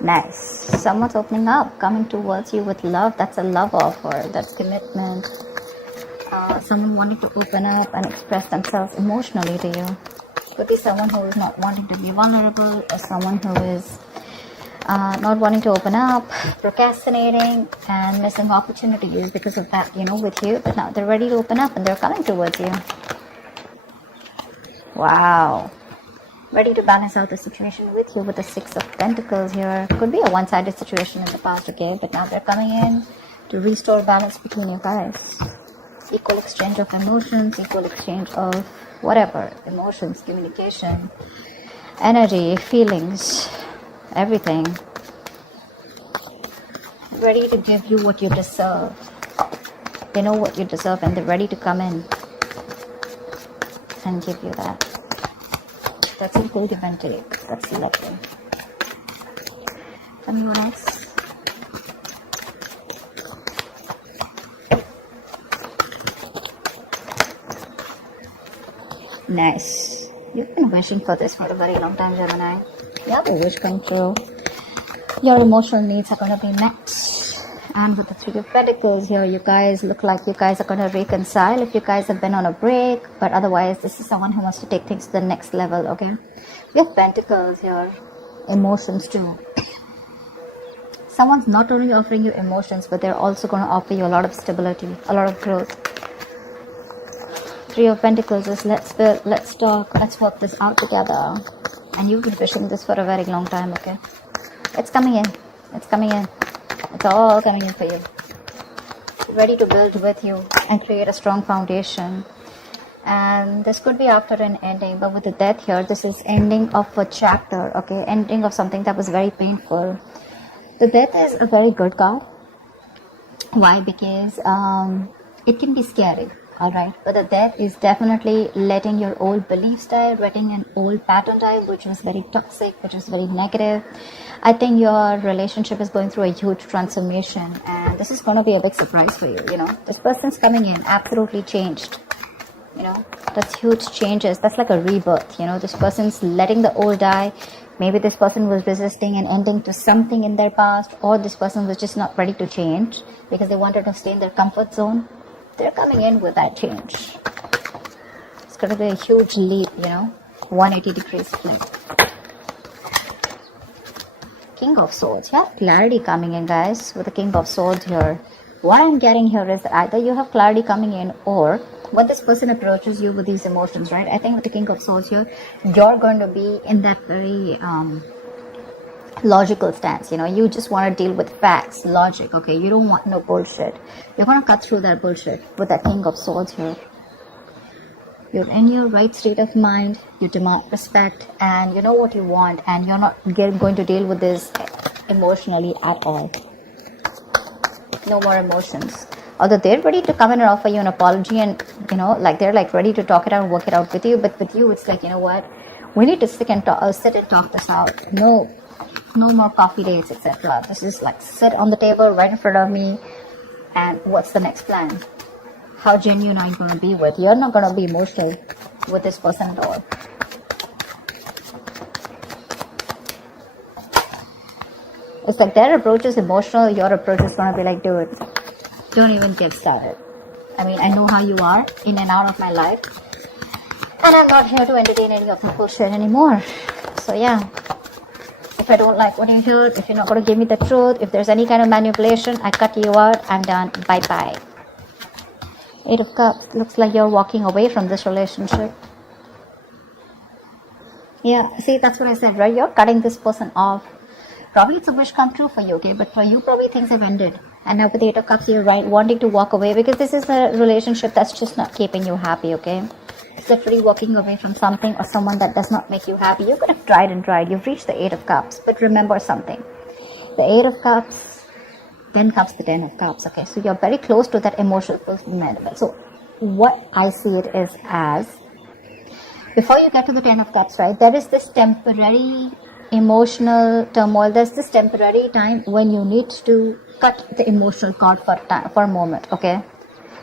Nice. Someone's opening up, coming towards you with love. That's a love offer. That's commitment. Someone wanting to open up and express themselves emotionally to you. Could be someone who is not wanting to be vulnerable, or someone who is not wanting to open up, procrastinating, and missing opportunities because of that, with you. But now they're ready to open up and they're coming towards you. Wow. Ready to balance out the situation with you with the Six of Pentacles here. Could be a one-sided situation in the past, okay? But now they're coming in to restore balance between you guys. Equal exchange of emotions, equal exchange of whatever. Emotions, communication, energy, feelings, everything. Ready to give you what you deserve. They know what you deserve and they're ready to come in and give you that. That's a cool give and take. That's lovely. Tell me what else. Nice. You've been wishing for this for a very long time, Gemini. You have a wish come true. Your emotional needs are going to be met. And with the Three of Pentacles here, you guys look like you guys are going to reconcile if you guys have been on a break. But otherwise, this is someone who wants to take things to the next level, okay? You have Pentacles here. Emotions too. Someone's not only offering you emotions, but they're also going to offer you a lot of stability, a lot of growth. Three of Pentacles is let's build, let's talk, let's work this out together. And you've been wishing this for a very long time, okay? It's coming in. It's coming in. It's all coming in for you. Ready to build with you and create a strong foundation. And this could be after an ending, but with the Death here, this is ending of a chapter, okay? Ending of something that was very painful. The Death is a very good card. Why? Because it can be scary, alright? But the Death is definitely letting your old beliefs die, letting an old pattern die, which was very toxic, which was very negative. I think your relationship is going through a huge transformation, and this is going to be a big surprise for you, This person's coming in absolutely changed, That's huge changes. That's like a rebirth, This person's letting the old die. Maybe this person was resisting and ending to something in their past, or this person was just not ready to change because they wanted to stay in their comfort zone. They're coming in with that change. It's going to be a huge leap, 180 degrees flip. King of Swords. You have clarity coming in, guys, with the King of Swords here. What I'm getting here is that either you have clarity coming in, or when this person approaches you with these emotions, right? I think with the King of Swords here, you're going to be in that very logical stance. You just want to deal with facts, logic, okay? You don't want no bullshit. You're going to cut through that bullshit with that King of Swords here. You're in your right state of mind, you demand respect, and you know what you want, and you're not going to deal with this emotionally at all. No more emotions. Although they're ready to come in and offer you an apology, and they're ready to talk it out and work it out with you, but with you it's like, what, we need to sit and talk this out. No more coffee dates, etc. This is like, sit on the table right in front of me, and what's the next plan? How genuine are you going to be with? You're not going to be emotional with this person at all. It's like their approach is emotional, your approach is going to be like, dude, don't even get started. I mean, I know how you are in and out of my life, and I'm not here to entertain any of the bullshit anymore. So yeah, if I don't like what you hear, if you're not going to give me the truth, if there's any kind of manipulation, I cut you out, I'm done, bye-bye. Eight of Cups. Looks like you're walking away from this relationship. Yeah, see, that's what I said, right? You're cutting this person off. Probably it's a wish come true for you, okay? But for you, probably things have ended. And now with the Eight of Cups, you're right, wanting to walk away because this is a relationship that's just not keeping you happy, okay? It's literally walking away from something or someone that does not make you happy. You could have tried and tried. You've reached the Eight of Cups. But remember something. The Eight of Cups, then comes the Ten of Cups, okay? So you're very close to that emotional fulfillment. So what I see it is as, before you get to the Ten of Cups, right, there is this temporary emotional turmoil. There's this temporary time when you need to cut the emotional cord for a moment, okay?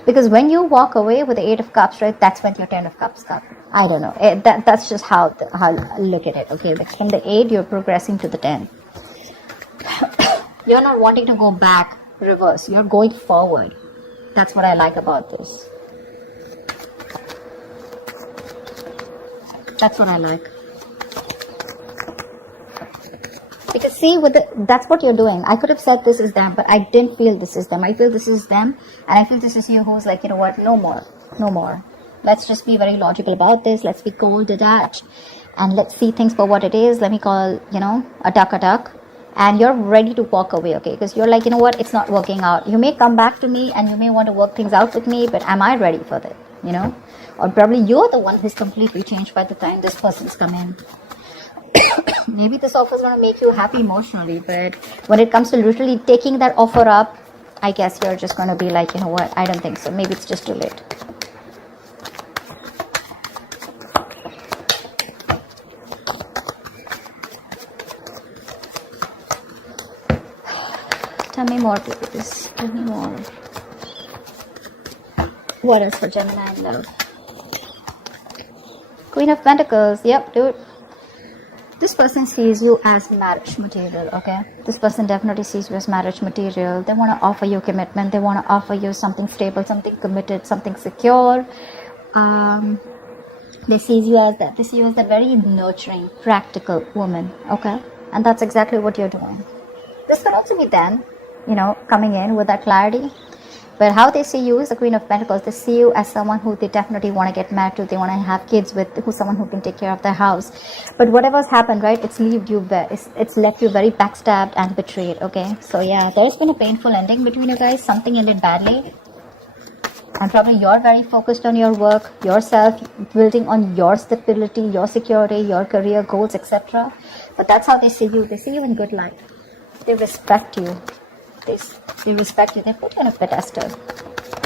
Because when you walk away with the Eight of Cups, right, that's when your Ten of Cups come. I don't know. That's just how I look at it, okay? Because from the 8, you're progressing to the 10. You're not wanting to go back, reverse. You're going forward. That's what I like about this. That's what I like. Because see, that's what you're doing. I could have said this is them, but I didn't feel this is them. I feel this is them, and I feel this is you who's like, you know what, no more, no more. Let's just be very logical about this. Let's be cold, detached, and let's see things for what it is. Let me call, you know, a duck. And you're ready to walk away, okay? Because you're like, you know what, it's not working out. You may come back to me and you may want to work things out with me, but am I ready for that, you know? Or probably you're the one who's completely changed by the time this person's come in. Maybe this offer is going to make you happy emotionally, but when it comes to literally taking that offer up, I guess you're just going to be like, you know what, I don't think so. Maybe it's just too late. Tell me more, please. Tell me more. What else for Gemini in love? Queen of Pentacles. Yep, dude. This person sees you as marriage material, okay? This person definitely sees you as marriage material. They want to offer you commitment. They want to offer you something stable, something committed, something secure. They see you as that. They see you as that very nurturing, practical woman, okay? And that's exactly what you're doing. This could also be them, you know, coming in with that clarity. But how they see you is the Queen of Pentacles. They see you as someone who they definitely want to get married to. They want to have kids with, who's someone who can take care of their house. But whatever's happened, right, it's left you very backstabbed and betrayed, okay? So yeah, there's been a painful ending between you guys. Something ended badly. And probably you're very focused on your work, yourself, building on your stability, your security, your career goals, etc. But that's how they see you. They see you in good light. They respect you. They respect you. They put you on a pedestal.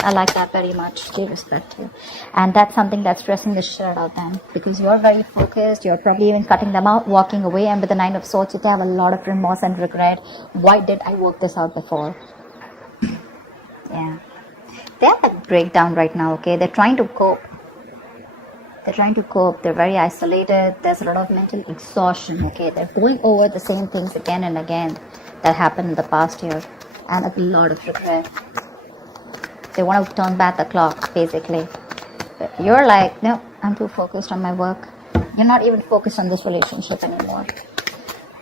I like that very much. They respect you. And that's something that's stressing the shit out of them. Because you're very focused. You're probably even cutting them out, walking away. And with the Nine of Swords, you have a lot of remorse and regret. Why did I work this out before? Yeah. They have a breakdown right now, okay? They're trying to cope. They're very isolated. There's a lot of mental exhaustion, okay? They're going over the same things again and again that happened in the past year. And a lot of regret. They want to turn back the clock, basically. But you're like, no, I'm too focused on my work. You're not even focused on this relationship anymore.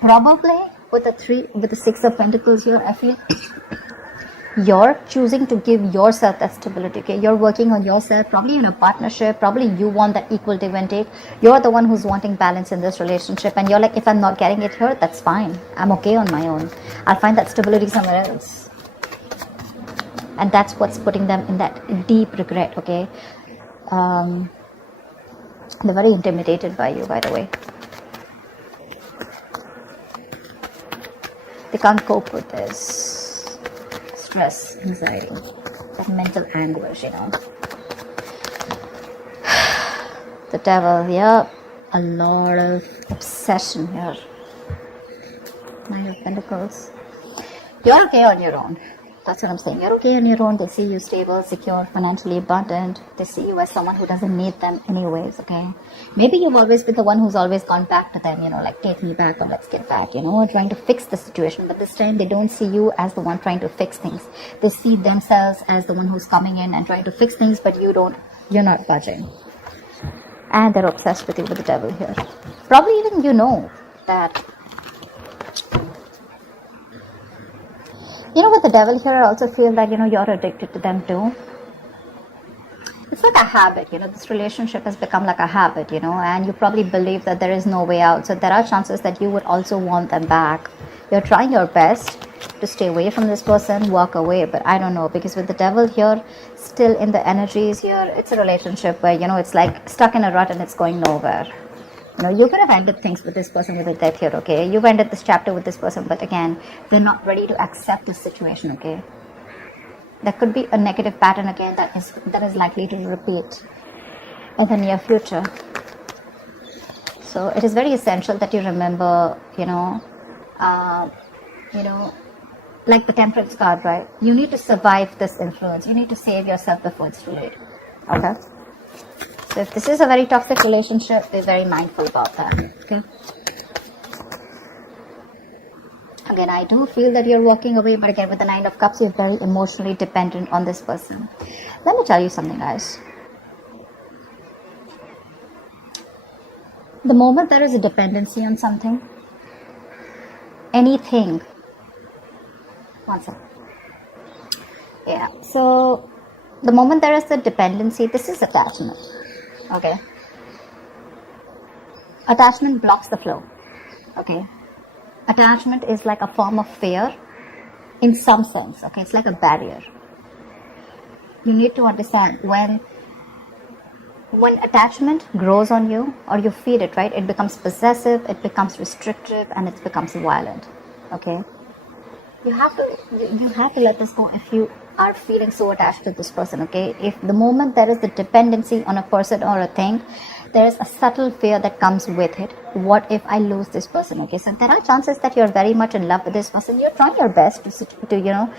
Probably with the Six of Pentacles here, I feel you're choosing to give yourself that stability, okay? You're working on yourself, probably in a partnership. Probably you want that equal give and take. You're the one who's wanting balance in this relationship. And you're like, if I'm not getting it here, that's fine. I'm okay on my own. I'll find that stability somewhere else. And that's what's putting them in that deep regret, okay? They're very intimidated by you, by the way. They can't cope with this stress, anxiety, that mental anguish, you know. The Devil, yeah, a lot of obsession here. Nine of Pentacles. You're okay on your own. That's what I'm saying. You're okay on your own. They see you stable, secure, financially abundant. They see you as someone who doesn't need them anyways, okay? Maybe you've always been the one who's always gone back to them, you know, like take me back or let's get back, you know, trying to fix the situation. But this time they don't see you as the one trying to fix things. They see themselves as the one who's coming in and trying to fix things, but you're not budging. And they're obsessed with you with the Devil here. Probably even you know that. You know, with the Devil here, I also feel that, you know, you're addicted to them too. It's like a habit, you know, this relationship has become like a habit, you know, and you probably believe that there is no way out. So there are chances that you would also want them back. You're trying your best to stay away from this person, walk away, but I don't know, because with the Devil here, still in the energies here, it's a relationship where, you know, it's like stuck in a rut and it's going nowhere. You know, you could have ended things with this person with a death here, okay? You've ended this chapter with this person, but again, they're not ready to accept this situation, okay? There could be a negative pattern again that is likely to repeat in the near future. So it is very essential that you remember, you know, like the Temperance card, right? You need to survive this influence. You need to save yourself before it's too late, okay? So if this is a very toxic relationship, be very mindful about that, okay? Again, I do feel that you're walking away, but again, with the Nine of Cups, you're very emotionally dependent on this person. Let me tell you something, guys. The moment there is a dependency on something, anything, one second. Yeah, so the moment there is the dependency, this is attachment. Okay. Attachment blocks the flow. Okay. Attachment is like a form of fear in some sense. Okay. It's like a barrier. You need to understand when attachment grows on you or you feed it, right, it becomes possessive, it becomes restrictive, and it becomes violent. Okay. You have to let this go if you are feeling so attached to this person. Okay. If the moment there is the dependency on a person or a thing, there is a subtle fear that comes with it. What if I lose this person? Okay, so there are chances that you're very much in love with this person. You're trying your best to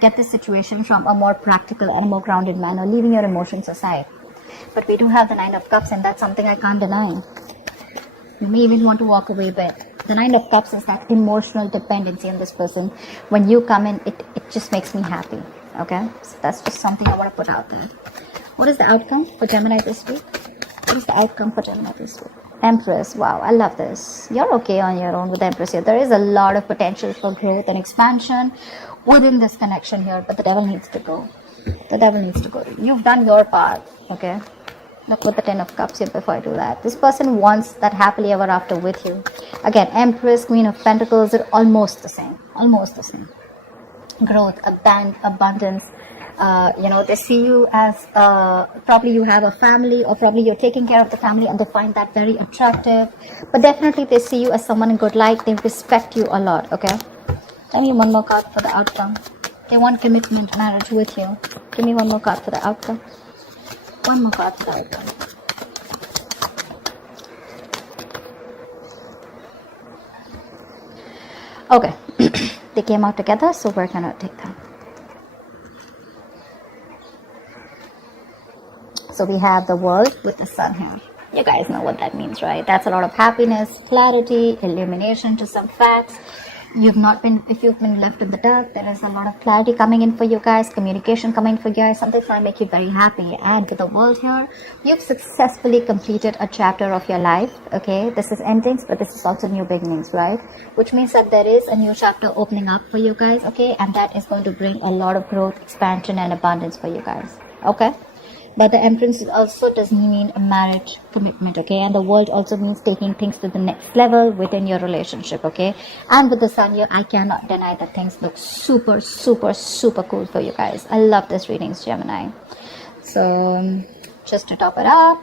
get this situation from a more practical and more grounded manner, leaving your emotions aside. But we do have the Nine of Cups, and that's something I can't deny. You may even want to walk away, but the Nine of Cups is that emotional dependency on this person. When you come in, it just makes me happy. Okay, so that's just something I want to put out there. What is the outcome for Gemini this week? What is the outcome for Gemini this week? Empress. Wow, I love this. You're okay on your own with Empress here. There is a lot of potential for growth and expansion within this connection here, but the devil needs to go. The devil needs to go. You've done your part. Okay. Look with the Ten of Cups here before I do that. This person wants that happily ever after with you. Again, Empress, Queen of Pentacles are almost the same. Almost the same. Growth, abundance. They see you as probably you have a family, or probably you're taking care of the family, and they find that very attractive. But definitely they see you as someone in good light. They respect you a lot. Okay. Give me one more card for the outcome. They want commitment, marriage with you. Give me one more card for the outcome. One more card for the outcome. Okay. They came out together, so we're gonna take them. So we have the World with the Sun here. You guys know what that means, right? That's a lot of happiness, clarity, illumination to some facts. If you've been left in the dark, there is a lot of clarity coming in for you guys, communication coming for you guys, something that make you very happy. And with the World here, you've successfully completed a chapter of your life. Okay, this is endings, but this is also new beginnings, right? Which means that there is a new chapter opening up for you guys. Okay, and that is going to bring a lot of growth, expansion, and abundance for you guys. Okay. But the Empress also doesn't mean a marriage commitment, okay? And the World also means taking things to the next level within your relationship, okay? And with the Sun here, I cannot deny that things look super, super, super cool for you guys. I love this readings, Gemini. So, just to top it up,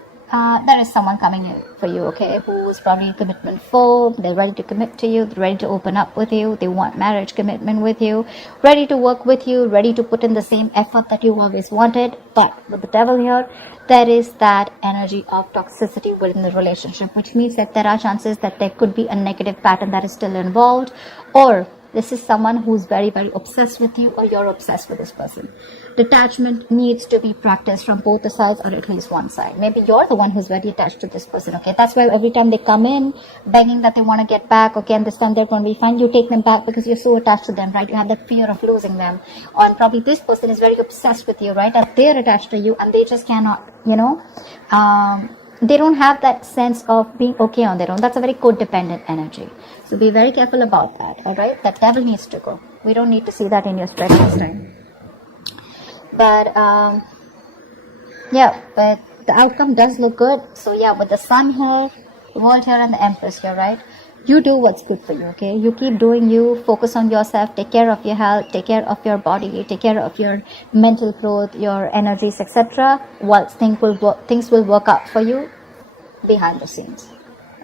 there is someone coming in for you, okay, who's probably a commitment phobe. They're ready to commit to you, they're ready to open up with you, they want marriage commitment with you, ready to work with you, ready to put in the same effort that you always wanted. But with the Devil here, there is that energy of toxicity within the relationship, which means that there are chances that there could be a negative pattern that is still involved, or this is someone who's very, very obsessed with you, or you're obsessed with this person. Detachment needs to be practiced from both the sides, or at least one side. Maybe you're the one who's very attached to this person, okay? That's why every time they come in begging that they want to get back, okay, and this time they're going to be fine, you take them back because you're so attached to them, right? You have that fear of losing them. Or probably this person is very obsessed with you, right? That they're attached to you and they just cannot, they don't have that sense of being okay on their own. That's a very codependent energy. So be very careful about that, alright? That devil needs to go. We don't need to see that in your spread this time. But, but the outcome does look good. So yeah, with the Sun here, the World here, and the Empress here, right? You do what's good for you, okay? You keep doing you, focus on yourself, take care of your health, take care of your body, take care of your mental growth, your energies, etc. Whilst things will work out for you behind the scenes,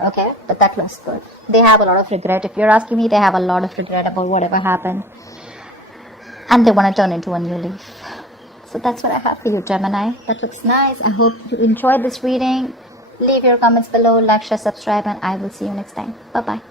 okay? But that looks good. They have a lot of regret. If you're asking me, they have a lot of regret about whatever happened. And they want to turn into a new leaf. So that's what I have for you, Gemini. That looks nice. I hope you enjoyed this reading. Leave your comments below, like, share, subscribe, and I will see you next time. Bye-bye.